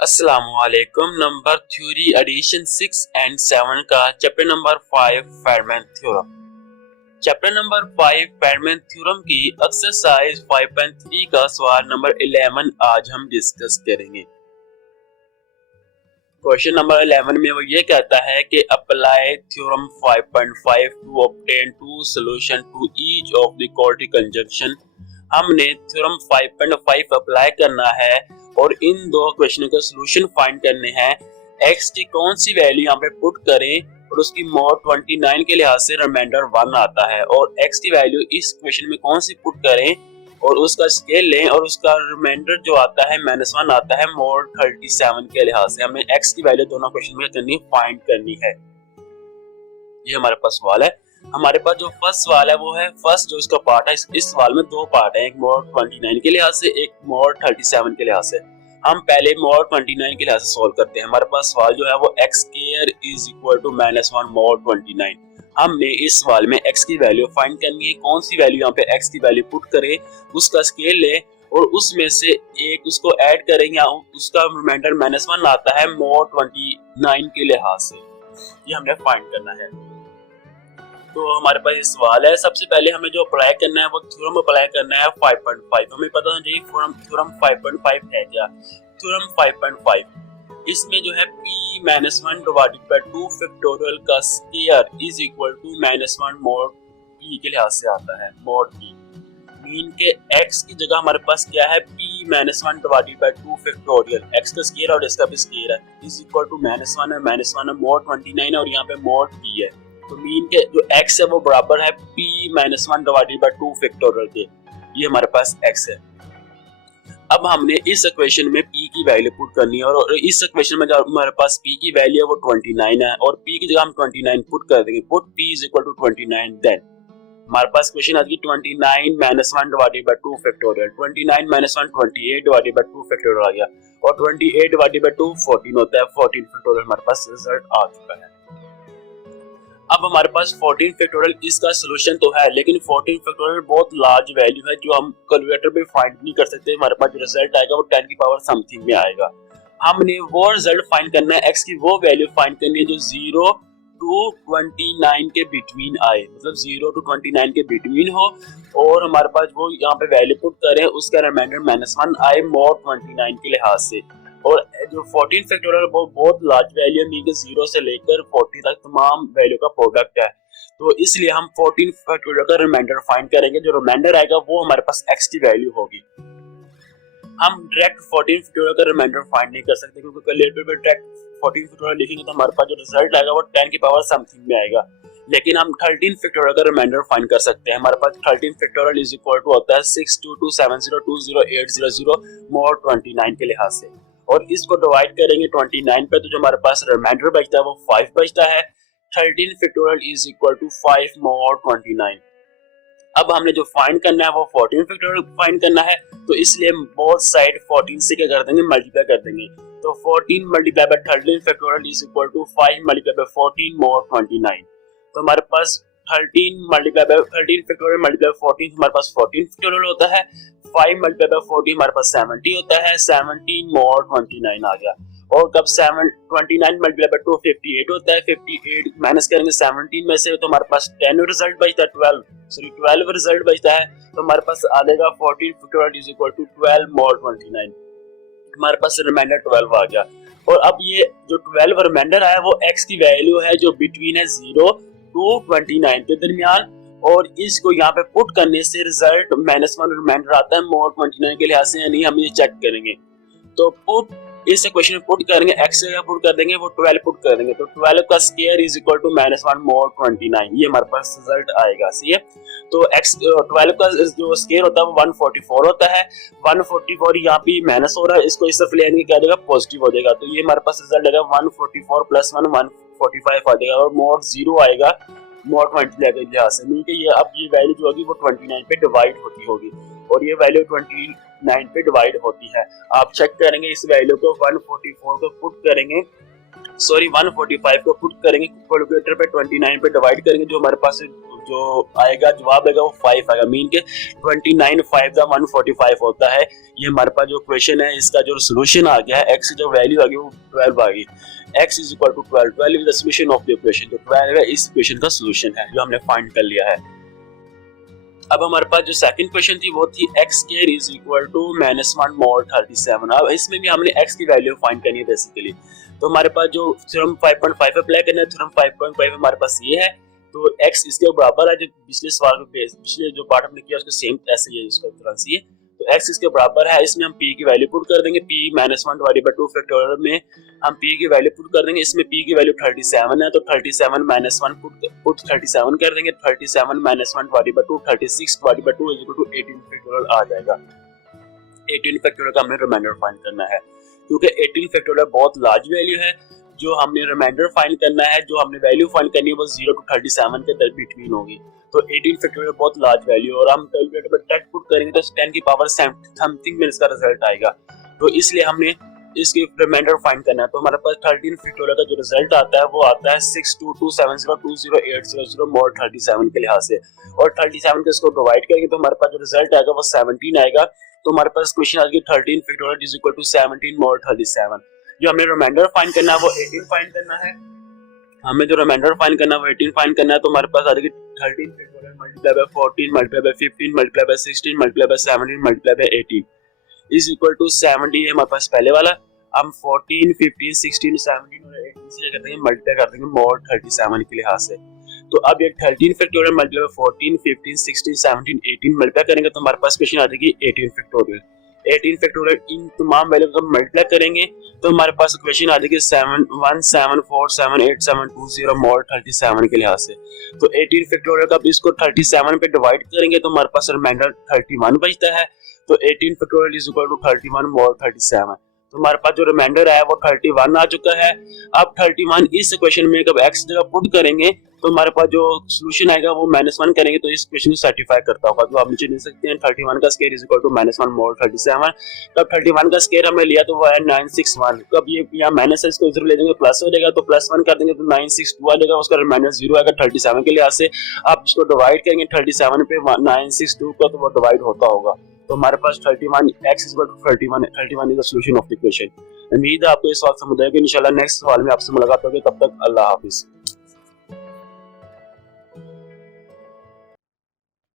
अस्सलामुअलैकुम। Number theory addition 6 and 7 का chapter number 5 Fermat theorem. Chapter number 5 Fermat theorem की exercise 5.3 का सवाल नंबर 11 आज हम डिस्कस करेंगे। क्वेश्चन नंबर 11 में वो ये कहता है कि apply theorem 5.5 to obtain two solution to each of the quadratic conjunction. हमने थ्योरम 5.5 अप्लाई करना है और इन दो क्वेश्चन का सॉल्यूशन फाइंड करने हैं। x की कौन सी वैल्यू यहाँ पे पुट करें और उसकी मोड 29 के लिहाज से रिमाइंडर 1 आता है, और x की वैल्यू इस क्वेश्चन में कौन सी पुट करें और उसका स्केल लें और उसका रिमाइंडर जो आता है -1 आता है मोड 37 के लिहाज से। हमें x की वैल्यू दोनों क्वेश्चन में करनी फाइंड करनी है। ये हमारे पास सवाल है। हमारे पास जो फर्स्ट सवाल है वो है फर्स्ट जो इसका पार्ट है। इस सवाल में दो पार्ट है, एक मोड 29 के लिहाज से, एक मोड 37 के लिहाज से। हम पहले मोड 29 के लिहाज से सोल्व करते हैं। हमारे पास सवाल जो है वो x square is equal to -1 mod 29। हमने इस सवाल में x की वैल्यू फाइंड करनी है। कौन सी वैल्यू यहाँ पे x की वैल्यू पुट करें, उसका स्केल ले और उसमें से एक उसको ऐड करेंगे, उसका रिमाइंडर -1 आता है मोड 29 के लिहाज से। ये हमने फाइंड करना है। तो हमारे पास ये सवाल है। सबसे पहले हमें जो अप्लाई करना है वो थ्योरम अप्लाई करना है 5.5। हमें पता होना चाहिए थ्योरम 5.5 है क्या। थ्योरम 5.5 इसमें जो है p-1 डिवाइडेड बाय 2 फैक्टोरियल का square is equal to -1 mod p के लिहाज से आता है। मोड p मीन के x की जगह हमारे पास क्या है, p-1 divided by 2 factorial. x का स्क्वायर और इसका भी स्क्वायर है इज इक्वल टू -1 है, -1 है मोड 29 है और यहाँ पे मोड p है। तो मीन के जो x है वो बराबर है p-1 डिवाइडेड बाय 2 फैक्टोरियल के। ये हमारे पास x है। अब हमने इस इक्वेशन में p की वैल्यू पुट करनी है और इस इक्वेशन में जो हमारे पास p की वैल्यू है वो 29 है और p की जगह हम 29 पुट कर देंगे। Put p is equal to 29, then हमारे पास क्वेश्चन आती है 29 -1 divided by 2 factorial. 29 -1 28 divided by 2 factorial आ गया और 28 डिवाइडेड बाय 2 14 होता है। 14 फैक्टोरियल हमारे पास रिजल्ट आ चुका है। अब हमारे पास 14 फैक्टोरियल इसका सॉल्यूशन तो है, लेकिन 14 फैक्टोरियल बहुत लार्ज वैल्यू है जो हम कैलकुलेटर पे फाइंड नहीं कर सकते। हमारे पास जो रिजल्ट आएगा वो 10 की पावर समथिंग में आएगा। हमने वो रिजल्ट फाइंड करना है, x की वो वैल्यू फाइंड करनी है जो 0 टू 29 के बिटवीन आए, मतलब 0 टू 29 के बिटवीन हो और हमारे पास वो यहाँ पे वैल्यू पुट करें, उसका रिमाइंडर -1 आए मोड 29 के लिहाज से। और जो 14 फैक्टोरियल वो बहुत लार्ज वैल्यू है, मीन 0 से लेकर 40 तक तमाम वैल्यू का प्रोडक्ट है। तो इसलिए हम 14 फैक्टोरियल का रिमाइंडर फाइंड करेंगे। जो रिमाइंडर आएगा वो हमारे पास x की वैल्यू होगी। हम डायरेक्ट 14 फैक्टोरियल का रिमाइंडर फाइंड नहीं कर सकते क्योंकि कैलकुलेटर पे डायरेक्ट 14 फैक्टोरियल लिखेंगे तो हमारे पास जो रिजल्ट आएगा वो 10 की पावर समथिंग में आएगा। लेकिन हम 13 फैक्टोरियल का रिमाइंडर फाइंड कर सकते हैं। हमारे पास 13 फैक्टोरियल इज इक्वल टू होता है 6227020800 मोड 29 के लिहाज से। और इसको डिवाइड करेंगे 29 पे तो जो हमारे पास रिमाइंडर बचता है वो 5 बचता है। 13 factorial is equal to 5 mod 29। अब हमने जो फाइंड करना है वो 14 फैक्टोरियल फाइंड करना है, तो इसलिए बोथ साइड 14 से क्या कर देंगे, मल्टीप्लाई कर देंगे। तो 14 multiply by 13 factorial is equal to 5 multiply by 14 mod 29। तो हमारे पास 13 multiply by 13 factorial multiply by 14 हमारे पास 14 फैक्टोरियल होता है। 5 मल्टीप्लाई बाय 14 हमारे पास 70 होता है। 17 मोड 29 आ गया। और कब 29 मल्टीप्लाई बाय 2 58 होता है। 58 माइनस करेंगे 17 में से तो हमारे पास 10 रिजल्ट बचता है, 12 रिजल्ट बचता है। तो हमारे पास आ जाएगा 14 factorial is equal to 12 mod 29। हमारे पास रिमाइंडर 12 आ गया। और अब ये जो 12 रिमाइंडर आया वो x की वैल्यू है जो बिटवीन है 0 टू 29 के दरमियान, और इसको यहाँ पे पुट करने से रिजल्ट -1 रिमाइंडर आता है मोड 29 के लिहाज से, यानी हम ये चेक करेंगे। तो पुट इस इक्वेशन में पुट करेंगे, x का पुट कर देंगे वो 12 पुट कर देंगे। तो 12 का square is equal to -1 mod 29। ये हमारे पास रिजल्ट आएगा। सही है। तो x 12 का जो स्क्वायर होता है वो 144 होता है। 144 यहाँ पे माइनस हो रहा है, इसको इस तरफ ले आएंगे क्या देगा, पॉजिटिव हो जाएगा। तो ये हमारे पास रिजल्ट आएगा 144 प्लस 1 145 आ जाएगा और मोड 0 आएगा मोड 20 के लिहाज से। मीन के ये अब ये वैल्यू जो होगी वो 29 पे डिवाइड होती होगी और ये वैल्यू 29 पे डिवाइड होती है। आप चेक करेंगे इस वैल्यू को 144 को पुट करेंगे सॉरी 145 को पुट करेंगे कैलकुलेटर पे, 29 पे डिवाइड करेंगे, जो हमारे पास जो आएगा जवाब आएगा वो 5 आएगा। मीन के 29 5 का 145 होता है। ये हमारे पास जो क्वेश्चन है इसका जो सोल्यूशन आ गया है, x की जो वैल्यू आ गई वो 12 आ गई। x is equal to 12 is the solution of the equation. जो 12 है इस इक्वेशन का सोल्यूशन है जो हमने फाइंड कर लिया है। अब हमारे पास जो सेकंड क्वेश्चन थी वो थी x square is equal to -1 mod 37। अब इसमें भी हमने x की वैल्यू फाइंड करनी है बेसिकली। तो हमारे पास जो थ्योरम 5.5 अप्लाई करना है, थ्योरम 5.5 हमारे पास ये है। तो x इसके बराबर है, जो पिछले सवाल में पिछले जो पार्ट हमने किया उसके सेम ऐसे ही है, इसका तुरंत ही है। तो x इसके बराबर है, इसमें हम p की वैल्यू पुट कर देंगे, p -1 डिवाइडेड बाय 2 फैक्टोरियल में हम p की वैल्यू पुट कर देंगे। इसमें p की वैल्यू 37 है, तो 37 -1 पुट 37 कर देंगे। 37 -1 divided by 2 36 divided by 2 is equal to 18 factorial आ जाएगा। 18 फैक्टोरियल का हमें रिमाइंडर फाइंड करना है, क्योंकि 18 फैक्टोरियल बहुत लार्ज वैल्यू है। जो हमने रिमाइंडर फाइंड करना है, जो हमने वैल्यू फाइंड करनी है वो 0 to 37 के बिटवीन होगी। तो 18 फैक्टोरियल बहुत लार्ज वैल्यू है और हम कैलकुलेटर पर 10 पुट करेंगे तो 10 की पावर समथिंग में इसका रिजल्ट आएगा। तो इसलिए हमने इसकी रिमाइंडर फाइंड करना है। तो हमारे पास 13 फैक्टोरियल का जो रिजल्ट आता है वो आता है 62270200800 mod 37 के लिहाज से, और 37 के इसको डिवाइड करेंगे तो हमारे पास जो रिजल्ट आएगा वो 17 आएगा। तो हमारे पास क्वेश्चन आ गया 13 factorial is equal to 17 mod 37। जो हमें रिमाइंडर फाइंड करना है वो 18 फाइंड करना है। हमें जो रिमाइंडर फाइंड करना है वो 18 फाइंड करना है। तो हमारे पास आ जाएगी 13 factorial multiply by 14 multiply by 15 multiply by 16 multiply by 17 multiply by 18 is equal to 70 है हमारे पास पहले वाला। हम 14 15 16 17 और 18 से कर देंगे मल्टीप्लाई कर देंगे mod 37 के लिहाज से। तो अब ये 13 फैक्टोरियल मल्टीप्लाई 14 15 16 17 18 मल्टीप्लाई करेंगे तो हमारे पास क्वेश्चन आ जाएगी 18 फैक्टोरियल। 18 फैक्टोरियल इन तमाम वैल्यू को मल्टीप्लाई करेंगे तो हमारे पास इक्वेशन आ जाएगी 717478720 mod 37 के लिहाज से। तो 18 फैक्टोरियल का इसको 37 पे डिवाइड करेंगे तो हमारे पास रिमाइंडर 31 बचता है। तो 18 factorial is equal to 31 mod 37। तो हमारे पास जो रिमाइंडर है वो 31 आ चुका है। अब 31 इस इक्वेशन में जब x जगह पुट करेंगे तो हमारे पास जो सॉल्यूशन आएगा वो -1 करेंगे तो इस इक्वेशन को सर्टिफाई करता होगा। तो आप नीचे देख सकते हैं 31 का square is equal to -1 mod 37। तब 31 का स्क्वायर हमने लिया तो वो है 961। तो अब ये यहाँ माइनस है, इसको इधर ले जाएंगे प्लस हो जाएगा, तो +1 कर देंगे तो 962 आ जाएगा, उसका रिमाइंडर 0 आएगा 37 के लिहाज से। आप इसको डिवाइड करेंगे 37 पे 962 को तो वो डिवाइड होता होगा। तो हमारे पास 31 x is equal to 31 is the solution of the equation. उम्मीद है आपको ये सवाल समझ आएगा। इंशाल्लाह नेक्स्ट सवाल में आपसे मुलाकात होगी, तब तक अल्लाह हाफिज।